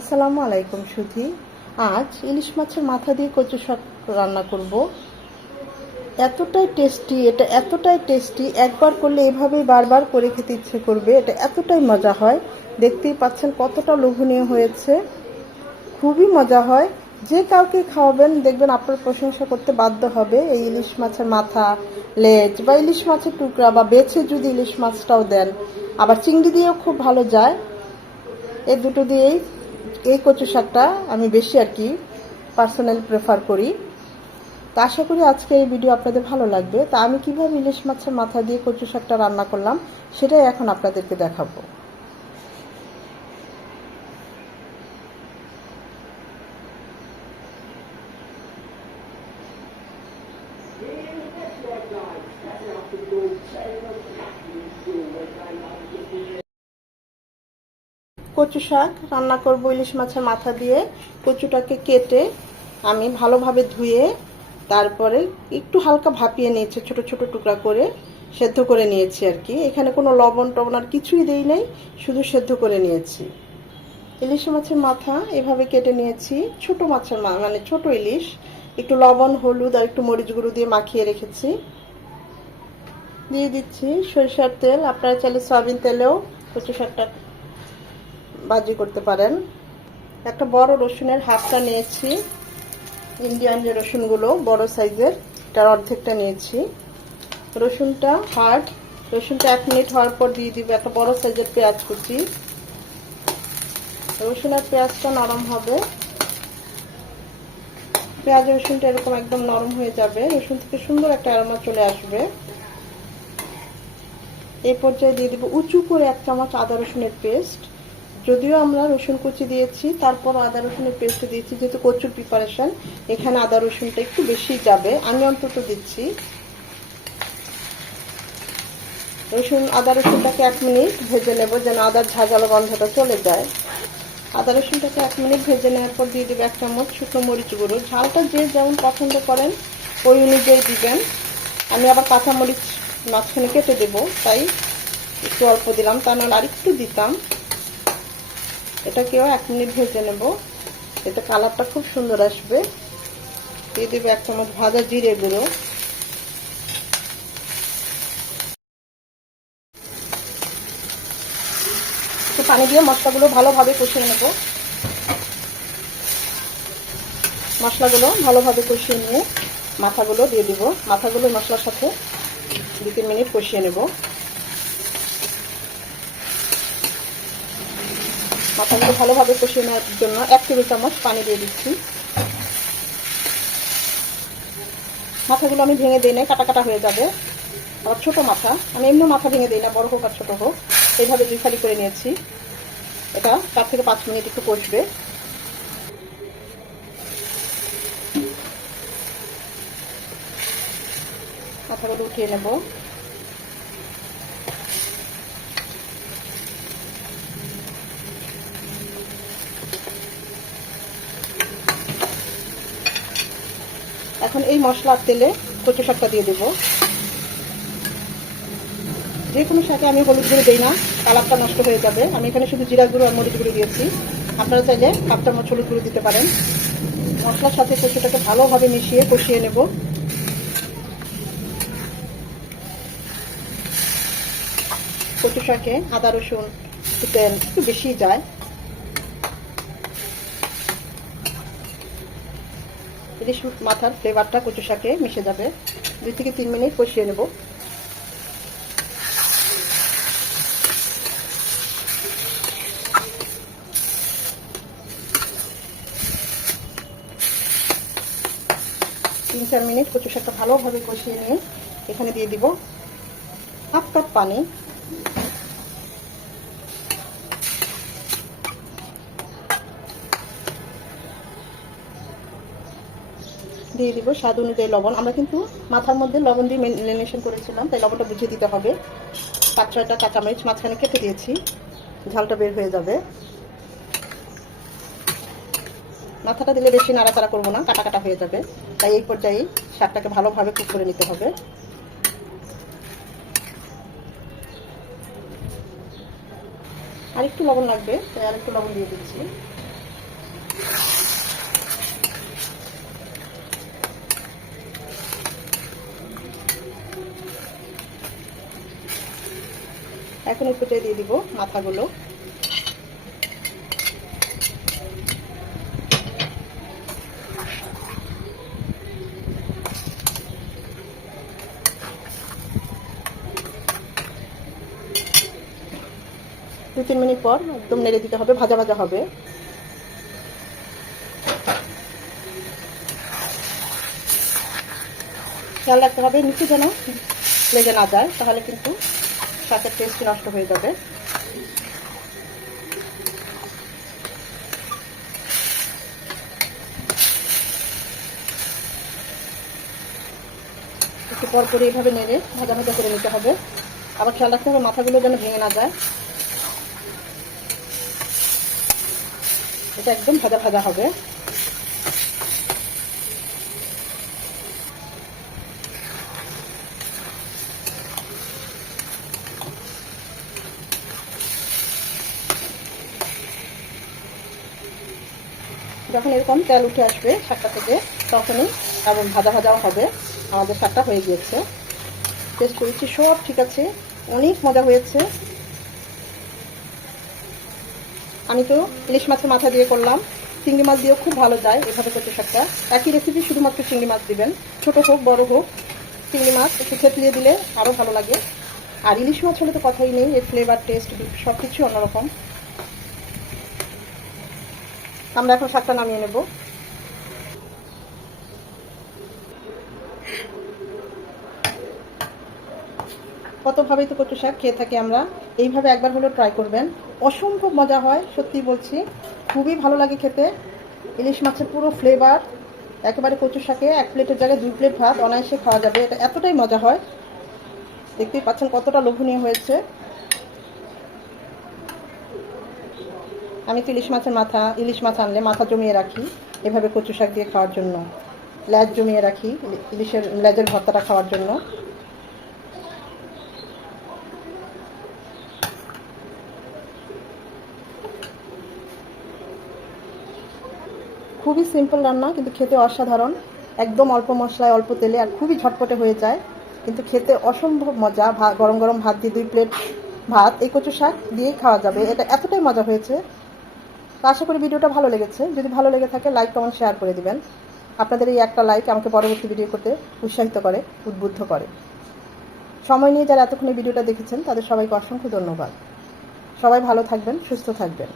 আসসালামু আলাইকুম সুধী। আজ ইলিশ মাছের মাথা দিয়ে কচু শাক রান্না করব। এটা এতটাই টেস্টি, একবার করলে এভাবেই বারবার করে খেতে ইচ্ছে করবে। এটা এতটাই মজা হয়, দেখতেই পাচ্ছেন কতটা লোভনীয় হয়েছে। খুবই মজা হয়, যে কাউকে খাওয়াবেন দেখবেন আপনার প্রশংসা করতে বাধ্য হবে। এই ইলিশ মাছের মাথা, লেজ বা ইলিশ মাছের টুকরা বা বেছে যদি ইলিশ মাছটাও দেন, আবার চিংড়ি দিয়েও খুব ভালো যায়। এই দুটো দিয়েই এই কচু শাকটা আমি বেশি পার্সোনালি প্রেফার করি। তা আশা করি আজকে এই ভিডিও আপনাদের ভালো লাগবে। তা আমি কিভাবে ইলিশ মাছের মাথা দিয়ে কচু শাকটা রান্না করলাম সেটাই এখন আপনাদেরকে দেখাবো। কচু শাক রান্না করব ইলিশ মাছের মাথা দিয়ে। কচুটাকে কেটে আমি ভালোভাবে ধুয়ে তারপরে একটু হালকা ভাপিয়ে নিয়েছি, ছোট ছোট টুকরা করে সেদ্ধ করে নিয়েছি এখানে কোনো লবণ টবণ আর কিছুই দেই নাই, শুধু সেদ্ধ করে নিয়েছি। ইলিশ মাছের মাথা এভাবে কেটে নিয়েছি, ছোট মাছের মানে ছোট ইলিশ। একটু লবণ, হলুদ আর একটু মরিচ গুঁড়ো দিয়ে মাখিয়ে রেখেছি। দিয়ে দিচ্ছি সরিষার তেল, আপনারা চাইলে সয়াবিন তেলেও কচু শাকটা ভাজি করতে পারেন। একটা বড় রসুনের হাফটা নিয়েছি, ইন্ডিয়ান যে রসুনগুলো বড় সাইজের, তার অর্ধেকটা নিয়েছি। রসুনটা 1 মিনিট হওয়ার পর দিয়ে দিব একটা বড় সাইজের পেঁয়াজ কুচি। রসুন আর পেঁয়াজটা নরম হবে, পেঁয়াজ রসুনটা এরকম একদম নরম হয়ে যাবে, রসুন থেকে সুন্দর একটা অ্যারোমা চলে আসবে। এই পর্যায়ে দিয়ে দিব উঁচু করে 1 চামচ আদা রসুনের পেস্ট। যদিও আমরা রসুন কুচি দিয়েছি, তারপর আদা রসুনের পেস্ট দিয়েছি, যেহেতু কচুর প্রিপারেশন এখানে আদা রসুনটা একটু বেশি যাবে, আমি অন্তত দিচ্ছি। আদা রসুনটাকে 1 মিনিট ভেজে নেব, যেন আদার ঝাঁঝালো গন্ধটা চলে যায়। আদা রসুনটাকে 1 মিনিট ভেজে নেওয়ার পর দিয়ে দেবো 1 চামচ শুকনো মরিচ গুঁড়ো। ঝালটা যে যেমন পছন্দ করেন ওই অনুযায়ী দিবেন। আমি আবার কাঁচামরিচ মাঝখানে কেটে দেবো, তাই একটু অল্প দিলাম, তা নাহলে আর একটু দিতাম। এটাকেও 1 মিনিট ভেজে নেব, এতে কালারটা খুব সুন্দর আসবে। দিয়ে দেবো 1 চামচ ভাজা জিরে গুঁড়ো। একটু পানি দিয়ে মশলাগুলো ভালোভাবে কষিয়ে নেব। মশলাগুলো ভালোভাবে কষিয়ে নিয়ে মাথাগুলো দিয়ে দিব। মাথাগুলো মশলার সাথে 2-3 মিনিট কষিয়ে নেব। মাথাগুলো ভালোভাবে কষিয়ে নেওয়ার জন্য 1 টেবিল চামচ পানি দিয়ে দিচ্ছি। মাথাগুলো আমি ভেঙে দিই না, কাটা কাটা হয়ে যাবে। আবার ছোট মাথা, আমি এমনি মাথা ভেঙে দিই না, বড় হোক আর ছোট হোক। এইভাবে 2 ফালি করে নিয়েছি। এটা 4 থেকে 5 মিনিট একটু কষবে। মাথাগুলো উঠিয়ে নেব। এখন এই মশলার তেলে কচু শাকটা দিয়ে দেব। যে কোনো শাকে আমি হলুদ গুঁড়ো দিই না, কালারটা নষ্ট হয়ে যাবে। আমি এখানে শুধু জিরা গুঁড়ো আর মরিচ গুঁড়ো দিয়েছি, আপনারা চাইলে 1 চামচ হলুদ গুঁড়ো দিতে পারেন। মশলার সাথে কচুটাকে ভালোভাবে মিশিয়ে কষিয়ে নেব। কচু শাকে আদা রসুন তেল একটু বেশি যায়। ইলিশ মাথার ফ্লেভারটা কচু শাকে মিশে যাবে। 2 থেকে 3 মিনিট কষিয়ে নেব। তিন 4 মিনিট কচু শাকটা ভালোভাবে কষিয়ে নিয়ে এখানে দিয়ে দিব 1/2 কাপ পানি। দিয়ে দিব স্বাদ অনুযায়ী লবণ। আমরা কিন্তু মাথার মধ্যে লবণ দিয়ে ম্যারিনেশন করেছিলাম, তাই লবণটা বুঝিয়ে দিতে হবে। 5-6টা কাঁচামরিচ মাঝখানে কেটে দিয়েছি, ঝালটা বের হয়ে যাবে। মাথাটা দিলে বেশি নাড়াচাড়া করবো না, কাটা কাটা হয়ে যাবে। তাই এই পর্যায়ে শাকটাকে ভালোভাবে কুক করে নিতে হবে। আর একটু লবণ লাগবে, তাই আর একটু লবণ দিয়ে দিচ্ছি। এখন উপরে দিয়ে দিব মাথাগুলো। দু 3 মিনিট পর একদম নেড়ে দিতে হবে, ভাজা ভাজা হবে। খেয়াল রাখতে হবে নিচে যেন লেগে না যায়, তাহলে কিন্তু শাকের টেস্ট নষ্ট হয়ে যাবে। একটু পর পরে এইভাবে নেড়ে ভাজা ভাজা করে নিতে হবে। আবার খেয়াল রাখতে হবে মাথাগুলো যেন ভেঙে না যায়। এটা একদম ভাজা ভাজা হবে। যখন এরকম তেল উঠে আসবে শাকটা থেকে, তখনই এবং ভাজা ভাজাও হবে। আমাদের শাকটা হয়ে গিয়েছে। টেস্ট করেছি, সব ঠিক আছে, অনেক মজা হয়েছে। আমি তো ইলিশ মাছের মাথা দিয়ে করলাম, চিংড়ি মাছ দিয়েও খুব ভালো যায় এভাবে কচু শাকটা। একই রেসিপি, শুধুমাত্র চিংড়ি মাছ দিবেন, ছোট হোক বড় হোক, চিংড়ি মাছ একটু থেতলিয়ে দিলে আরও ভালো লাগে। আর ইলিশ মাছ হলে তো কথাই নেই, এর ফ্লেভার, টেস্ট সব কিছু অন্যরকম। আমরা এখন শাকটা নামিয়ে নেব। কতভাবেই তো কচু শাক খেয়ে থাকি আমরা, এইভাবে একবার হলেও ট্রাই করবেন, অসম্ভব মজা হয়, সত্যি বলছি, খুবই ভালো লাগে খেতে। ইলিশ মাছের পুরো ফ্লেভার একেবারে কচু শাকে, 1 প্লেটের জায়গায় 2 প্লেট ভাত অনায়াসে খাওয়া যাবে। এটা এতটাই মজা হয়, দেখতেই পাচ্ছেন কতটা লোভনীয় হয়েছে। আমি তো ইলিশ মাছের মাথা, ইলিশ মাছ আনলে মাথা জমিয়ে রাখি এভাবে কচু শাক দিয়ে খাওয়ার জন্য, লেজ জমিয়ে রাখি ইলিশের লেজের ভর্তাটা খাওয়ার জন্য। খুবই সিম্পল রান্না, কিন্তু খেতে অসাধারণ। একদম অল্প মশলায়, অল্প তেলে, আর খুবই ঝটপটে হয়ে যায়, কিন্তু খেতে অসম্ভব মজা। গরম গরম ভাত দিয়ে 2 প্লেট ভাত এই কচু শাক দিয়েই খাওয়া যাবে। এটা এতটাই মজা হয়েছে। আশা করি ভিডিওটা ভালো লেগেছে। যদি ভালো লেগে থাকে লাইক, কমেন্ট, শেয়ার করে দিবেন। আপনাদের এই একটা লাইক আমাকে পরবর্তী ভিডিও করতে উৎসাহিত করে, উদ্বুদ্ধ করে। সময় নিয়ে যারা এতক্ষণ এই ভিডিওটা দেখেছেন তাদের সবাইকে অসংখ্য ধন্যবাদ। সবাই ভালো থাকবেন, সুস্থ থাকবেন।